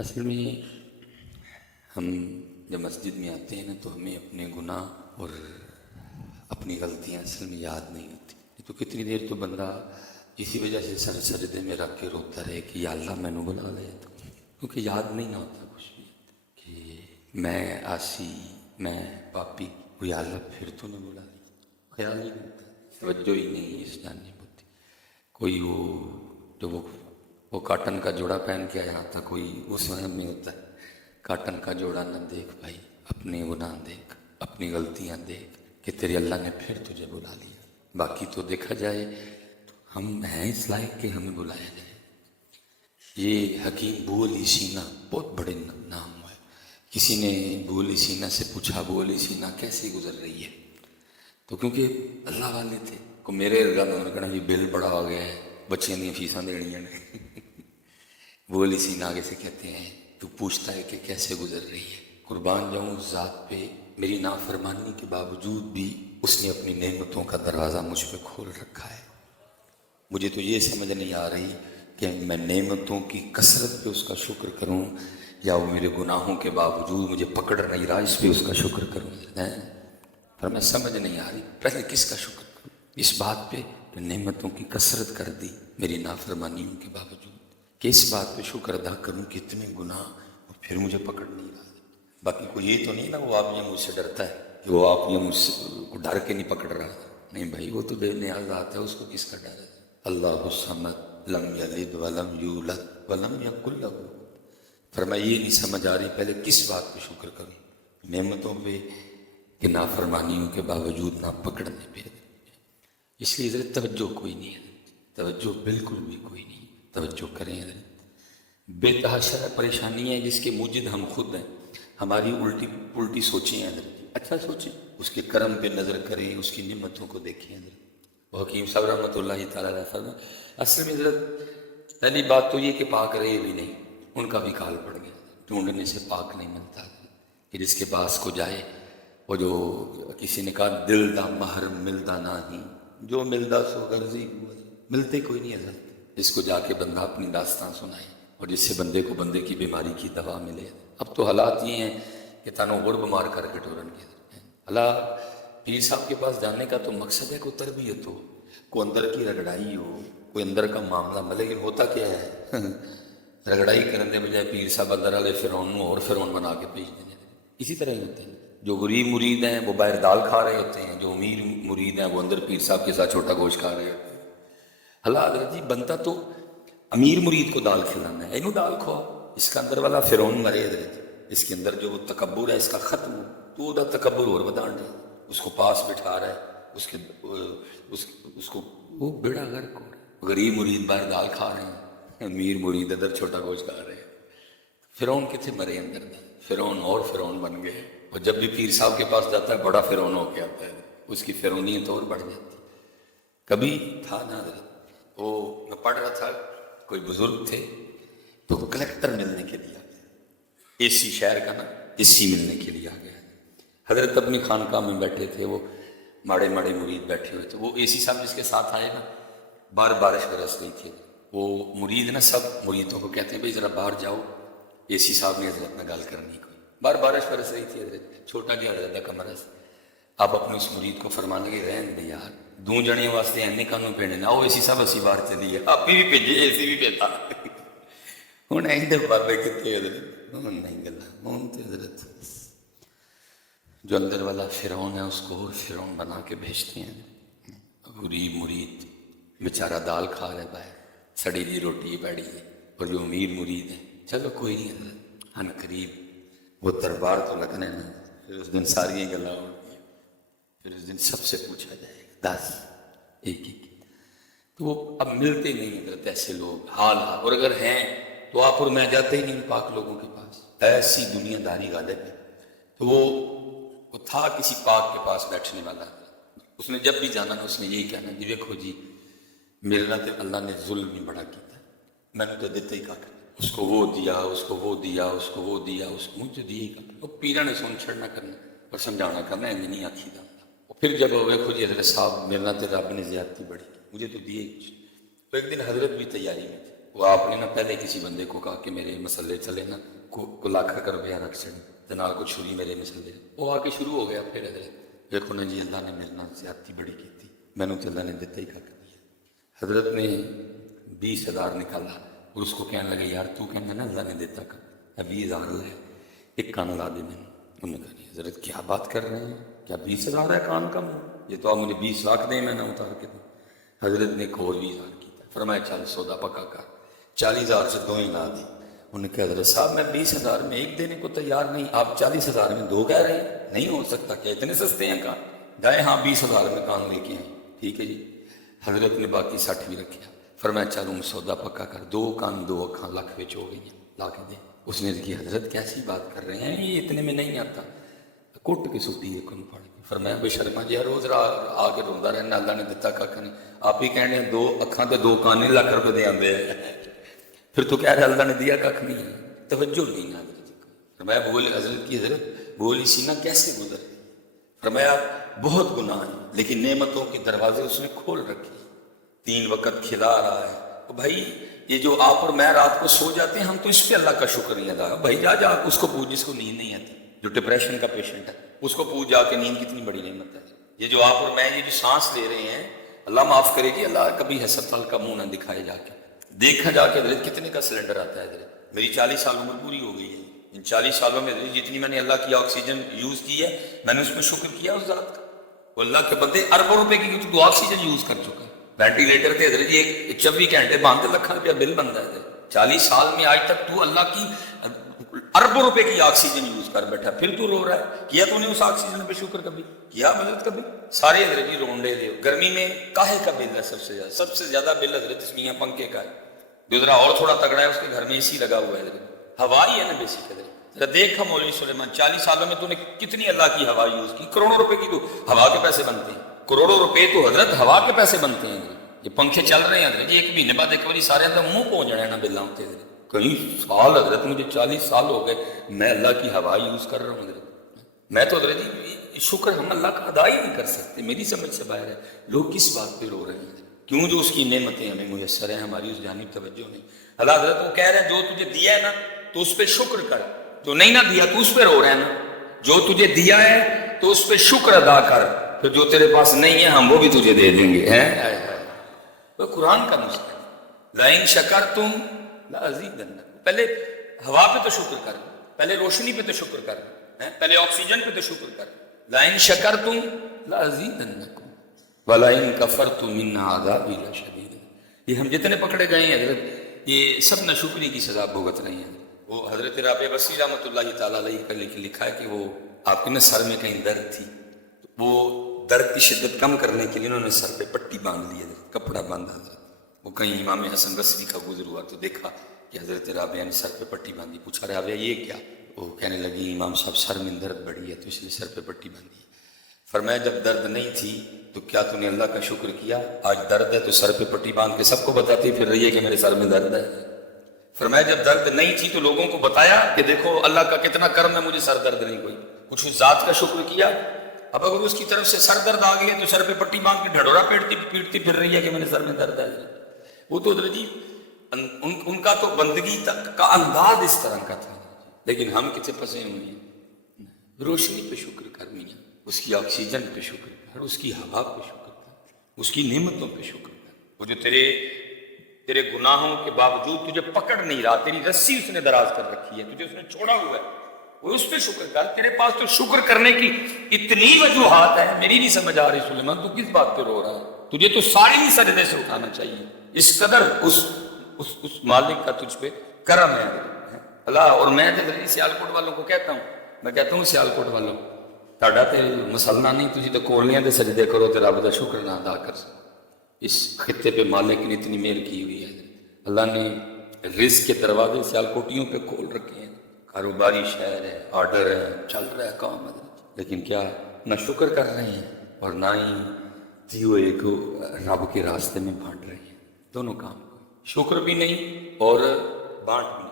اصل میں ہم جب مسجد میں آتے ہیں نا تو ہمیں اپنے گناہ اور اپنی غلطیاں اصل میں یاد نہیں ہوتی. تو کتنی دیر تو بندہ اسی وجہ سے سر سجدے میں رکھ کے روتا رہے کہ یا اللہ میں نے بلا لیا تو کیونکہ یاد نہیں نہ ہوتا کچھ بھی کہ میں آسی میں پاپی وہ یا اللہ پھر تو نے بلا لیا. خیال ہی نہیں ہوتا, توجہ ہی نہیں اس جانب ہوتی. کوئی وہ کاٹن کا جوڑا پہن کے آیا تھا, کوئی اس وہم میں ہوتا ہے کاٹن کا جوڑا نہ دیکھ بھائی, اپنے گناہ دیکھ, اپنی غلطیاں دیکھ کہ تیرے اللہ نے پھر تجھے بلا لیا. باقی تو دیکھا جائے تو ہم ہیں اس لائق کہ ہمیں بلایا جائے. یہ حکیم بو علی سینا بہت بڑے نام ہے. کسی نے بو علی سینا سے پوچھا بو علی سینا کیسے گزر رہی ہے, تو کیونکہ اللہ والے تھے کو میرے کہنا یہ بل بڑا ہو گیا ہے, بچیاں دی فیساں دینیاں نے. بو علی سینا آگے سے کہتے ہیں تو پوچھتا ہے کہ کیسے گزر رہی ہے. قربان جاؤں اس ذات پہ میری نافرمانی کے باوجود بھی اس نے اپنی نعمتوں کا دروازہ مجھ پہ کھول رکھا ہے. مجھے تو یہ سمجھ نہیں آ رہی کہ میں نعمتوں کی کثرت پہ اس کا شکر کروں یا وہ میرے گناہوں کے باوجود مجھے پکڑ نہیں رہا اس پہ اس کا شکر کروں. پر میں سمجھ نہیں آ رہی پہلے کس کا شکر کروں, اس بات پہ کہ نعمتوں کی کثرت کر دی میری نافرمانیوں کے باوجود, کہ اس بات پہ شکر ادا کروں کہ اتنے گناہ اور پھر مجھے پکڑ نہیں رہا. باقی کوئی یہ تو نہیں نا وہ آپ یہ مجھ سے ڈرتا ہے کہ وہ آپ یہ مجھ سے کو ڈر کے نہیں پکڑ رہا. نہیں بھائی, وہ تو بے نیاز ذات ہے, اس کو کس کا ڈر ہے. اللہ الصمد لم یلد ولم یولد ولم یکن لہ. فرمایا یہ نہیں سمجھ آ رہی پہلے کس بات پہ شکر کروں, نعمتوں پہ کہ نافرمانیوں کے باوجود نہ پکڑنے پہ. اس لیے حضرت توجہ کوئی نہیں ہے, توجہ بالکل بھی کوئی نہیں. توجہ کریں حضرت. بے تحاشا پریشانی ہے جس کے موجد ہم خود ہیں. ہماری الٹی سوچیں حضرت, اچھا سوچیں, اس کے کرم پہ نظر کریں, اس کی نعمتوں کو دیکھیں حضرت. وہ حکیم صاحب رحمۃ اللہ تعالیٰ علیہ فرمائے اصل میں حضرت پہلی بات تو یہ کہ پاک رہے بھی نہیں, ان کا بھی کال پڑ گیا. ڈھونڈنے سے پاک نہیں ملتا کہ جس کے پاس کو جائے. وہ جو کسی نے کہا دل دا محرم ملدا نہیں, جو ملدا سو غرضی, ملتے کوئی نہیں حضرت جس کو جا کے بندہ اپنی داستان سنائے اور جس سے بندے کو بندے کی بیماری کی دوا ملے. اب تو حالات یہ ہیں کہ تنو غڑ بمار کر کے ٹورن کے اللہ پیر صاحب کے پاس جانے کا تو مقصد ہے کوئی تربیت ہو, کوئی اندر کی رگڑائی ہو, کوئی اندر کا معاملہ. لیکن ہوتا کیا ہے رگڑائی کرنے بجائے پیر صاحب اندر والے فرعون اور فرعون بنا کے بھیج دینے. اسی طرح ہی ہوتے ہیں. جو غریب مرید ہیں وہ باہر دال کھا رہے ہوتے ہیں, جو امیر مرید ہیں وہ اندر پیر صاحب کے ساتھ چھوٹا گوشت کھا رہے ہوتے ہیں. اللہ حضرت جی بنتا تو امیر مرید کو دال کھلانا ہے, اینو دال کھواؤ. اس کا اندر والا فرعون مرے حضرت, اس کے اندر جو وہ تکبر ہے اس کا ختم ہو, تو وہ تکبر اور بدان دے, اس کو پاس بٹھا رہا ہے, اس کو وہ بیڑا غرق ہو رہا ہے. غریب مرید باہر دال کھا رہے ہیں, امیر مرید اندر چھوٹا گوشت کھا رہے ہیں. فرعون کتنے مرے اندر, فرعون اور فرعون بن گئے. اور جب بھی پیر صاحب کے پاس جاتا ہے بڑا فرعون ہو کے آتا ہے, اس کی فرعونیت اور بڑھ جاتی. کبھی تھا نا حضرت, وہ میں پڑھ رہا تھا, کوئی بزرگ تھے تو وہ کلیکٹر ملنے کے لیے آ گیا, اے سی شہر کا نا اے سی ملنے کے لیے آ گیا. حضرت اپنی خانقاہ میں بیٹھے تھے, وہ ماڑے ماڑے مرید بیٹھے ہوئے تھے. وہ اے سی صاحب جس کے ساتھ آئے نا, باہر بارش برس رہی تھی. وہ مرید نا سب مریدوں کو کہتے ہیں بھائی ذرا باہر جاؤ, اے سی صاحب نے حضرت میں گال کرنی کوئی. باہر بارش برس رہی تھی حضرت, چھوٹا گیا حضرت کا کمرہ سے. آپ اپنے اس مرید کو فرمانے کے رہن دے یار, دوں جنے واسطے اینے کانوں پینے نہ, وہ اے سی صاحب اسی باہر چلی ہے, آپ بھی بھیجے اے سی بھی پیتا. ہوں ایندے بابے کتنے حضرت ہوں نہیں گلا ہوں تو حضرت جو اندر والا فرعون ہے اس کو اور فرعون بنا کے بھیجتے ہیں. غریب مرید بیچارہ دال کھا رہے باہر, سڑی دی روٹی بیڑی ہے. اور جو امیر مرید ہے چلو کوئی نہیں حضرت ہن قریب وہ دربار تو لگنے نا. پھر اس دن ساری گلا ہو گئی, پھر اس دن سب سے پوچھا جائے گا 10 ایک ایک. تو وہ اب ملتے نہیں حضرت ایسے لوگ حال. اور اگر ہیں تو آپ اور میں جاتے ہی نہیں پاک لوگوں کے پاس, ایسی دنیا داری غالب ہے. تو وہ تھا کسی پاک کے پاس بیٹھنے والا, اس نے جب بھی جانا نا اس نے یہی کہنا جی دیکھو جی میرا تو اللہ نے ظلم نہیں بڑا کیا, میں نے تو دیتے ہی کہا اس کو وہ دیا, اس کو وہ دیا, اس کو وہ دیا, اس کو مجھے دیے ہی کہا. وہ پیرا نے سن چھڑنا کرنا اور سمجھانا کرنا ہے نہیں آخی دا. پھر جب دیکھو جی حضرت صاحب میرا تو رب نے زیادتی بڑی کی, مجھے تو دیے ہی. تو ایک دن حضرت بھی تیاری میں تھے, وہ آپ نے نا پہلے کسی بندے کو کہا کہ میرے مسئلے چلے نا کو لاکھ روپیہ رکھ چڑی جناب کو چھری میرے مسئلے وہ آ کے شروع ہو گیا پھر دیکھو نا جی اللہ نے میرے نال زیادتی بڑی کی تھی میں نے تو اللہ نے دیتا ہی کھا کر دیا. حضرت نے 20,000 نکالا اور اس کو کہنے لگے یار تو کہنا نا اللہ نے دیتا کر 20,000 لے ایک کان لا دے. میں نے انہوں نے کہا حضرت کیا بات کر رہے ہیں کیا 20,000 ہے کان کم یہ تو آپ مجھے 20 لاکھ دیں میں نہ اتار کے دوں. حضرت نے ایک اور 20,000 کی فرمایا چل سودا پکا کر 40,000 سے 2 ہی لا دی. انہوں نے کہا حضرت صاحب میں 20,000 میں ایک دینے کو تیار نہیں آپ 40,000 میں 2 کہہ رہے ہیں نہیں ہو سکتا کیا اتنے سستے ہیں کان گئے ہاں 20,000 میں کان لے کے آئے ٹھیک ہے جی. حضرت نے باقی 60 بھی رکھا فرمایا چلوں سودا پکا کر 2 کان 2 اکھاں لکھ وچ ہو گئی لا کے دے. اس نے کہا حضرت کیسی بات کر رہے ہیں یہ اتنے میں نہیں آتا کٹ کے سوٹی ہے کن پڑ کے فرمایا بے شرما جی روز آ کے روندا رہنا اللہ نے دتا کھ نہیں آپ ہی کہنے 2 اکھاں تے 2 کان لاکھ روپے دے آندے پھر تو کہہ رہے اللہ نے دیا کھ نہیں ہے توجہ نہیں ہے. فرمایا بول حضرت کی حضرت بول اسی نہ کیسے گزر فرمایا بہت گناہ ہیں لیکن نعمتوں کے دروازے اس نے کھول رکھے 3 وقت کھلا رہا ہے. بھائی یہ جو آپ اور میں رات کو سو جاتے ہیں ہم تو اس پہ اللہ کا شکر نہیں ادا. بھائی جا اس کو پوچھ جس کو نیند نہیں آتی جو ڈپریشن کا پیشنٹ ہے اس کو پوچھ جا کے نیند کتنی بڑی نعمت ہے. یہ جو آپ اور میں یہ جو سانس لے رہے ہیں اللہ معاف کرے گی اللہ کبھی ہسپتال کا منہ نہ دکھائے جا کے دیکھا جا کے حضرت کتنے کا سلنڈر آتا ہے. حضرت میری 40 سال عمر پوری ہو گئی ہے ان 40 سالوں میں جتنی میں نے اللہ کی آکسیجن یوز کی ہے میں نے اس پہ شکر کیا اس ذات کا. وہ اللہ کے بندے اربوں روپے کی تو آکسیجن یوز کر چکا ہے وینٹیلیٹر تے حضرت جی ایک 24 گھنٹے باندھ لاکھ روپیہ بل بنتا ہے. 40 سال میں آج تک تو اللہ کی اربوں روپے کی آکسیجن یوز کر بیٹھا پھر تو رو رہا ہے. کیا تو نے اس آکسیجن پہ شکر کبھی کیا مدد کبھی سارے حضرت جی رونڈے دے. گرمی میں کاہے کا بل ہے سب سے زیادہ بل حضرت اس میاں پنکھے کا ہے جو ذرا اور تھوڑا تگڑا ہے اس کے گھر میں اسی لگا ہوا ہے حضرت ہوا ہی ہے نا بیسک حضرت. ذرا دیکھا مولوی سلیمان 40 سالوں میں تو نے کتنی اللہ کی ہوا یوز کی کروڑوں روپے کی تو ہوا کے پیسے بنتے ہیں کروڑوں روپے تو حضرت ہوا کے پیسے بنتے ہیں. یہ پنکھے چل رہے ہیں حضرت جی 1 مہینے بعد ایک باری سارے اندر منہ پہنچ جانا نا بلاں تے کئی سال حضرت مجھے 40 سال ہو گئے میں اللہ کی ہوا یوز کر رہا ہوں حضرت. میں تو حضرت جی شکر ہم اللہ کا ادا ہی نہیں کر سکتے میری سمجھ سے باہر ہے. لوگ کس بات پہ رو رہے ہیں کیوں جو اس کی نعمتیں ہمیں میسر ہیں ہماری اس جانب توجہ نہیں. اللہ حضرت وہ کہہ رہے ہیں جو تجھے دیا ہے نا تو اس پہ شکر کر جو نہیں نہ دیا تو اس پہ رو رہے ہیں نا. جو تجھے دیا ہے تو اس پہ شکر ادا کر پھر جو تیرے پاس نہیں ہے ہم وہ بھی تجھے دے دیں گے. وہ قرآن کا نسخہ ہے لئن شکرتم لازیدنکم. پہلے ہوا پہ تو شکر کر پہلے روشنی پہ تو شکر کر پہلے آکسیجن پہ تو شکر کر. لئن شکرتم لازیدنکم ولئن کفرتم ان عذابی لشدید. یہ ہم جتنے پکڑے گئے ہیں حضرت یہ سب ناشکری کی سزا بھگت رہے ہیں. وہ حضرت رابعہ بصری رحمۃ اللہ تعالیٰ علیہ کا لکھا ہے کہ وہ آپ کے نا سر میں کہیں درد تھی وہ درد کی شدت کم کرنے کے لیے انہوں نے سر پہ پٹی باندھ لی حضرت کپڑا باندھا حضرت. وہ کہیں امام حسن بصری کا گزر ہوا تو دیکھا کہ حضرت رابعہ نے سر پہ پٹی باندھی. پوچھا رابعہ یہ کیا؟ وہ کہنے لگی امام صاحب سر میں درد بڑی ہے تو اس لیے سر پہ پٹی باندھی. فرمایا جب درد نہیں تھی تو کیا تو نے اللہ کا شکر کیا؟ آج درد ہے تو سر پہ پٹی باندھ کے سب کو بتاتی پھر رہی ہے کہ میرے سر میں درد ہے. فرمایا جب درد نہیں تھی تو لوگوں کو بتایا کہ دیکھو اللہ کا کتنا کرم ہے مجھے سر درد نہیں کوئی کچھ اس ذات کا شکر کیا. اب اگر اس کی طرف سے سر درد آ گیا تو سر پہ پٹی باندھ کے ڈھڈورا پیٹتی پھر رہی ہے کہ میرے سر میں درد ہے. وہ تو حضرت جی ان کا تو بندگی تک کا انداز اس طرح کا تھا لیکن ہم کتنے پھنسے ہوئے ہیں. روشنی پہ شکر کر میاں اس کی آکسیجن پہ شکر کر اس کی ہوا پہ شکر کر اس کی نعمتوں پہ شکر کر. وہ جو تیرے گناہوں کے باوجود تجھے پکڑ نہیں رہا تیری رسی اس نے دراز کر رکھی ہے تجھے اس نے چھوڑا ہوا ہے وہ اس پہ شکر کر. تیرے پاس تو شکر کرنے کی اتنی وجوہات ہیں میری نہیں سمجھ آ رہی سلیمان تو کس بات پہ رو رہا ہے. تجھے تو ساری سجدے سے اٹھانا چاہیے اس قدر اس مالک کا تجھ پہ کرم ہے اللہ. اور میں سیالکوٹ والوں کو کہتا ہوں میں کہتا ہوں سیالکوٹ والوں تہاڈا تے مسلہ نہیں تسی تے کولنیاں دے سجدے کرو تے رب دا شکر نہ ادا کر سکو. اس خطے پہ مالک نے اتنی مہر کی ہوئی ہے اللہ نے رزق کے دروازے سیالکوٹیوں پہ کھول رکھے ہیں. کاروباری شہر ہے آرڈر ہے چل رہا ہے کام ہے لیکن کیا نہ شکر کر رہے ہیں اور نہ ہی دیو ایک رب کے راستے میں بانٹ رہے ہیں. دونوں کام شکر بھی نہیں اور بانٹ بھی نہیں.